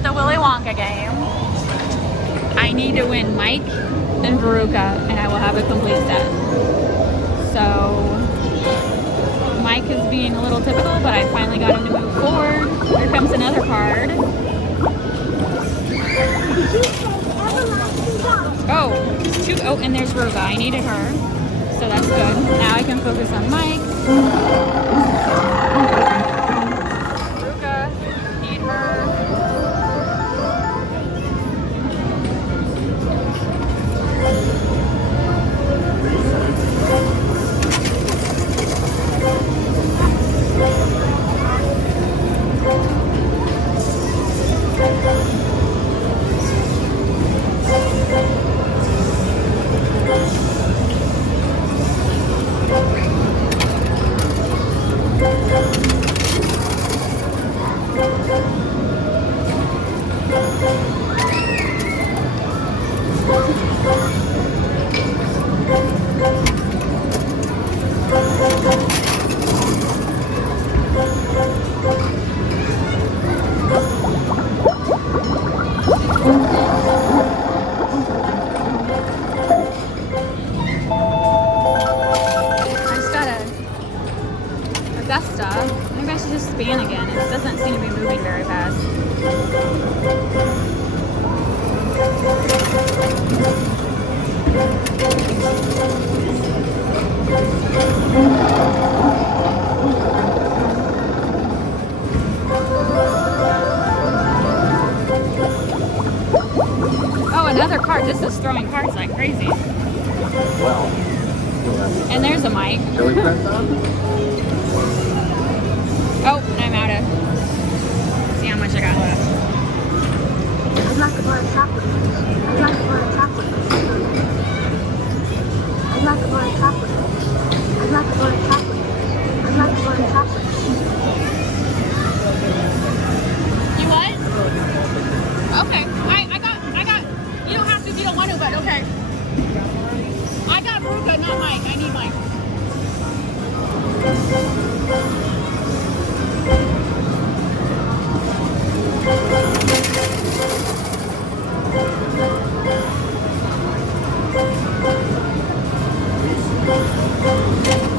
at the Willy Wonka game. I need to win Mike and Veruca, and I will have a complete set. So, Mike is being a little typical, but I finally got him to move forward. Here comes another card. Oh, and there's Veruca. I needed her, so that's good. Now I can focus on Mike. Veruca, need her. Maybe I should just span again. It doesn't seem to be moving very fast. Oh, another card. This is throwing cards like crazy. Well. And there's a mic. Shall we press on? Oh, I'm out of. See how much I got left. I'd like to buy a chocolate. I'd like to buy a chocolate. I'd like to buy a chocolate. I'd like to buy a chocolate. I'd like to buy a chocolate. You what? Okay. I got. You don't have to if you don't want to, but okay. I got Veruca, not Mike. I need Mike.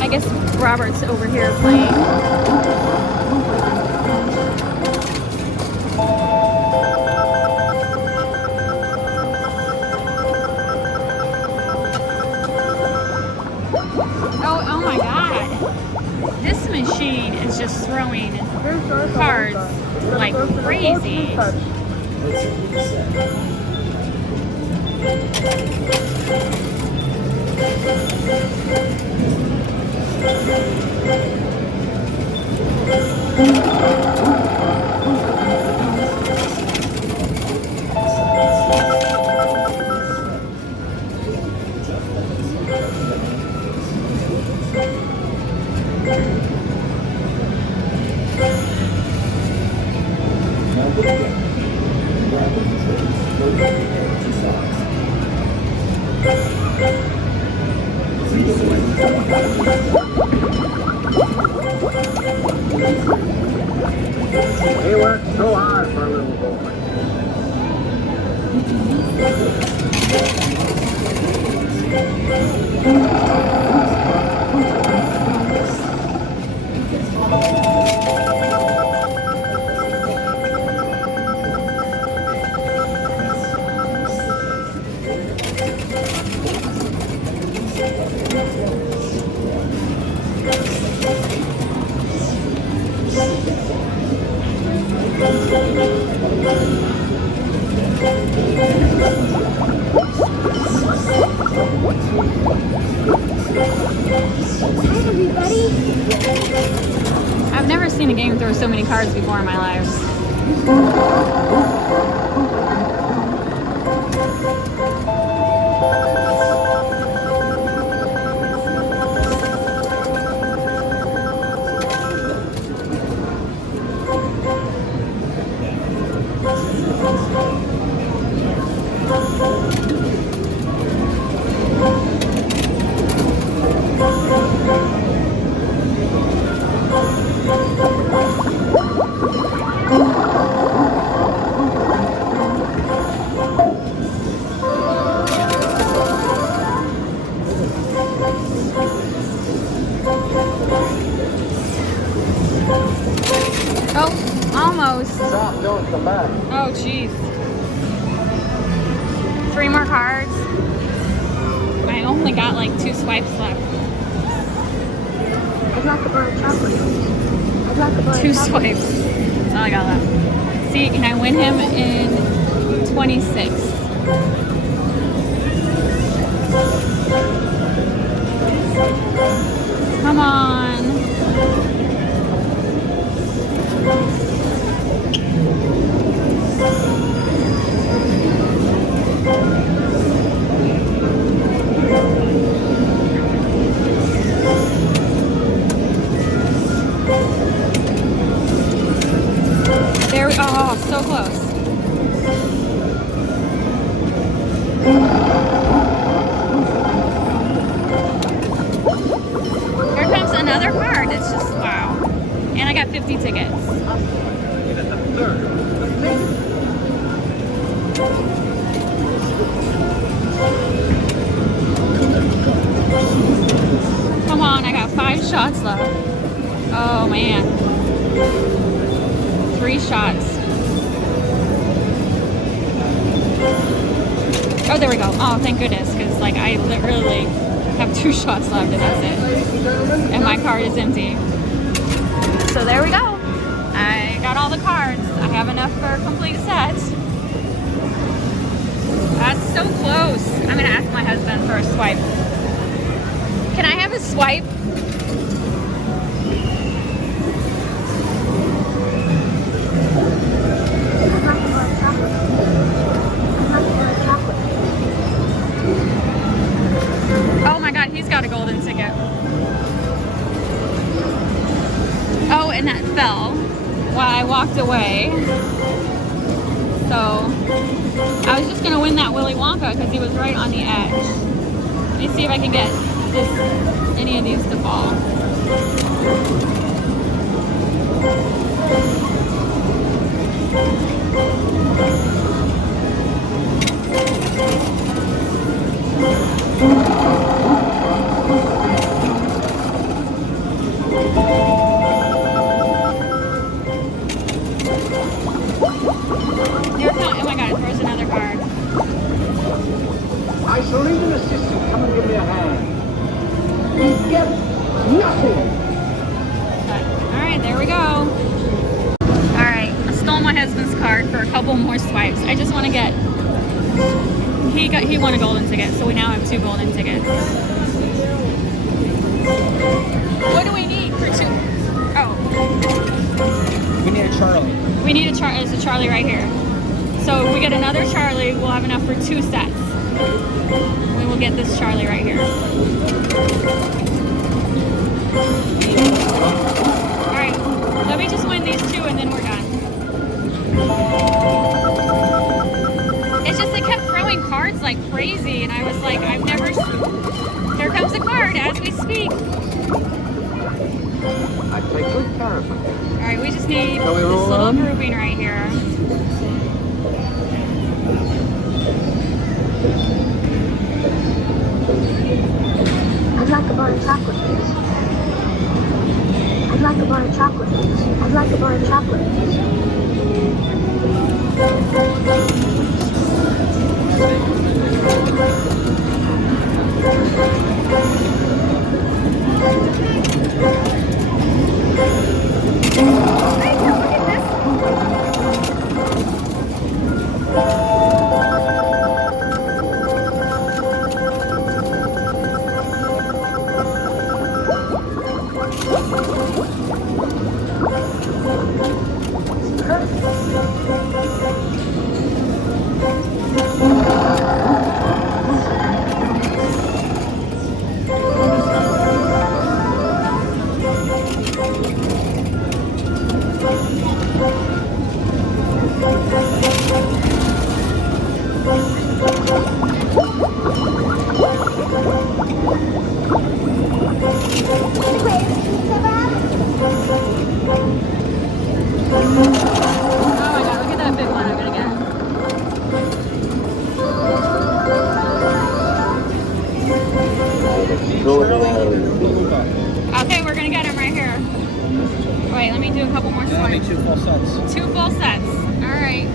I guess Robert's over here playing. Oh my God. This machine is just throwing cards like crazy. He worked so hard for a little boy. I've never seen a game throw so many cards before in my life. Oh, almost. Stop, don't come back. Oh, jeez. 3 more cards. I only got like 2 swipes left. I'd like a bar of chocolate, please. I'd like a bar of 2 chocolate. swipes. That's all I got left. See, can I win him in 26? Come on. There we oh, so close. Here comes another card. It's just wow. And I got 50 tickets. Come on, I got 5 shots left. Oh man. 3 shots. Oh, there we go. Oh, thank goodness, because like I literally have 2 shots left and that's it. And my card is empty. So there we go. I got all the cards. I have enough for a complete set. That's so close. I'm gonna ask my husband for a swipe. Can I have a swipe? I'd like a bar of chocolate. I'd like a bar of chocolate. Oh my god, he's got a golden ticket. Oh, and that fell while I walked away. So I was just gonna win that Willy Wonka because he was right on the edge. Let me see if I can get any of these to fall. Oh my god, there's another card. I shall need an assistant. Come and give me a hand. You get nothing. Alright, there we go. Alright, I stole my husband's card for a couple more swipes. I just want to get... He won a golden ticket, so we now have 2 golden tickets. What do we need for 2? Oh. We need a Charlie. We need there's a Charlie right here. So if we get another Charlie, we'll have enough for 2 sets. We will get this Charlie right here. Alright, let me just win these 2 and then we're done. It's just they kept throwing cards like crazy and I was like, I've never... Here comes a card as we speak. I take good care of them. Alright, we just need Shall we this roll little on? grouping right here. I'd like a bar of chocolate, please. I'd like a bar of chocolate, please. I'd like a bar of chocolate, please. Oh my god, look at That'll be 2 full sets. 2 full sets. All right.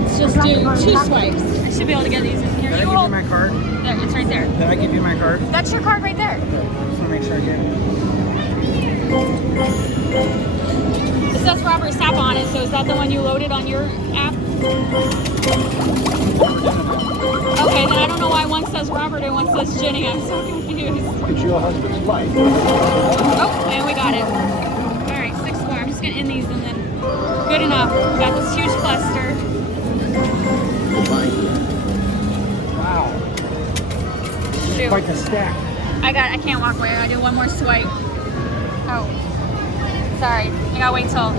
Let's just do 2 swipes. I should be able to get these in here. Did I give you my card? There, it's right there. Did I give you my card? That's your card right there. Just want to make sure I get it. It says Robert Stop on it, so is that the one you loaded on your app? Okay, then I don't know why one says Robert and one says Jenny. I'm so confused. It's your husband's life. Oh, and we got it. All right, 6 more. I'm just gonna end these and then good enough. We got this huge cluster. Wow. Shoot. Quite the stack. I can't walk away. I do one more swipe. Oh, sorry. I gotta wait till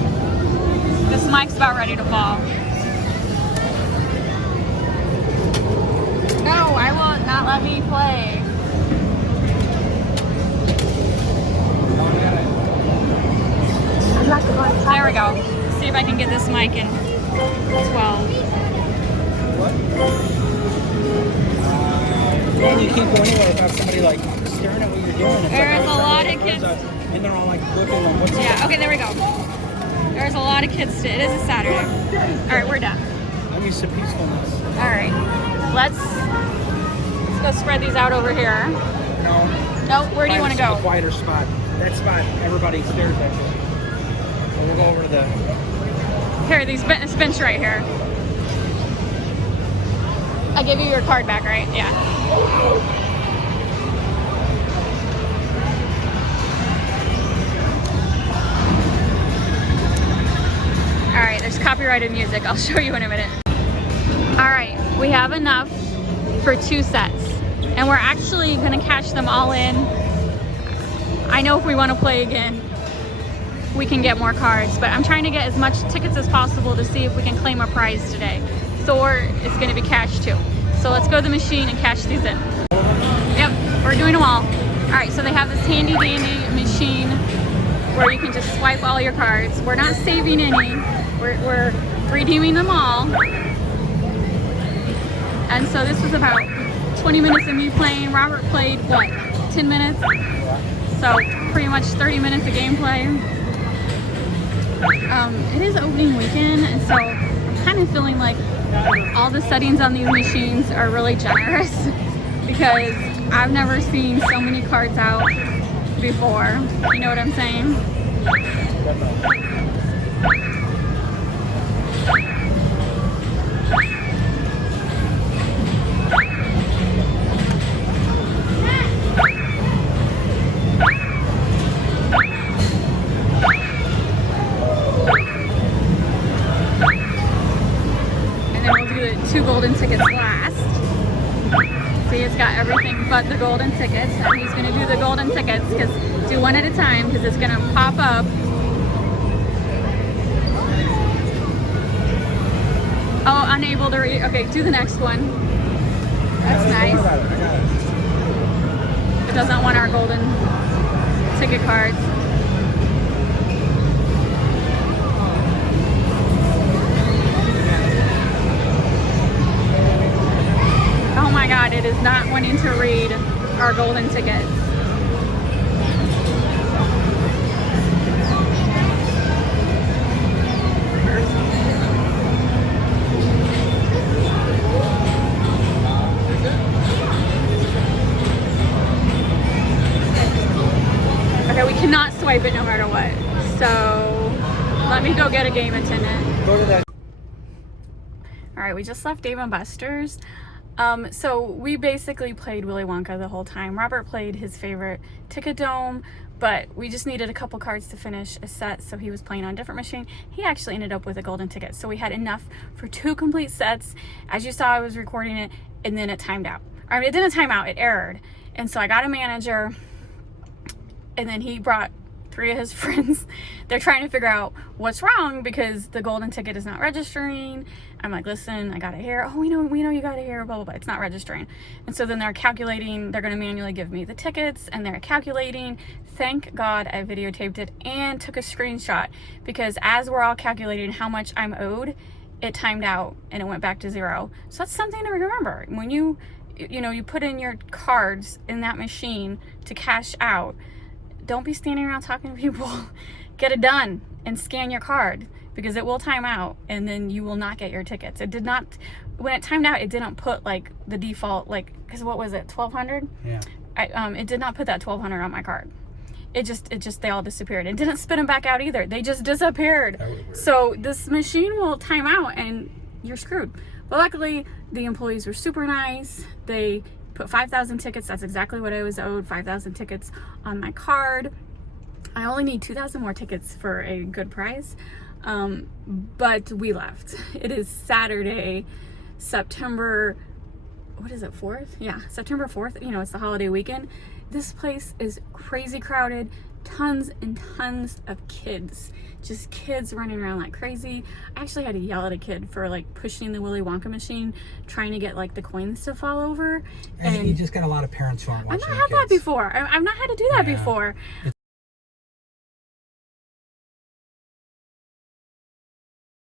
this mic's about ready to fall. No, I won't. Not let me play. I'd like to go on top. There we go. See if I can get this mic in 12. And you can't go anywhere without somebody like staring at what you're doing. It's There's like, a lot of kids. And they're all like looking like, what's Yeah, okay, there we go. There's a lot of kids today. It is a Saturday. All right, we're done. I'm used to peacefulness. All right, let's go spread these out over here. No. No, where do you want to A go? quieter spot. That spot, everybody stares at you. So we'll go over to the... Here, this bench right here. I give you your card back, right? Yeah. All right, there's copyrighted music. I'll show you in a minute. All right, we have enough for 2 sets, and we're actually gonna cash them all in. I know if we want to play again, we can get more cards, but I'm trying to get as much tickets as possible to see if we can claim a prize today. Thor is going to be cashed too. So let's go to the machine and cash these in. Yep, we're doing them all. All right, so they have this handy dandy machine where you can just swipe all your cards. We're not saving any, we're redeeming them all. And so this was about 20 minutes of me playing. Robert played, what, 10 minutes? So pretty much 30 minutes of gameplay. It is opening weekend, and so I'm kind of feeling like all the settings on these machines are really generous because I've never seen so many cards out before. You know what I'm saying? Two golden tickets last. See, it's got everything but the golden tickets, and he's going to do the golden tickets because do one at a time because it's going to pop up. Oh, unable to read. Okay, do the next one. That's nice. It doesn't want our golden ticket cards. Oh my God, it is not wanting to read our golden tickets. Okay, we cannot swipe it no matter what. So let me go get a game attendant. Go to that. All right, we just left Dave and Buster's. So we basically played Willy Wonka the whole time. Robert played his favorite Ticket Dome, but we just needed a couple cards to finish a set, so he was playing on a different machine. He actually ended up with a golden ticket, so we had enough for 2 complete sets. As you saw, I was recording it, and then it timed out. I mean, it didn't time out, it errored. And so I got a manager, and then he brought 3 of his friends. They're trying to figure out what's wrong because the golden ticket is not registering. I'm like, listen, I got it here. Oh, we know you got it here, blah, blah, blah. It's not registering. And so then they're calculating, they're going to manually give me the tickets, and they're calculating. Thank God I videotaped it and took a screenshot because as we're all calculating how much I'm owed, it timed out and it went back to 0. So that's something to remember. When you put in your cards in that machine to cash out, don't be standing around talking to people. get it done and scan your card, because it will time out and then you will not get your tickets. It did not, when it timed out, it didn't put like the default, like, because what was it, 1200? Yeah. It did not put that 1200 on my card. It just, they all disappeared. It didn't spit them back out either. They just disappeared. That was weird. So this machine will time out and you're screwed. But luckily, the employees were super nice. They put 5,000 tickets. That's exactly what I was owed, 5,000 tickets on my card. I only need 2,000 more tickets for a good price. But we left. It is Saturday, September, what is it, 4th? Yeah, September 4th. You know, it's the holiday weekend. This place is crazy crowded. Tons and tons of kids. Just kids running around like crazy. I actually had to yell at a kid for like pushing the Willy Wonka machine, trying to get like the coins to fall over. And you just got a lot of parents who aren't I've watching not had their that kids. before. I've not had to do that Yeah. before.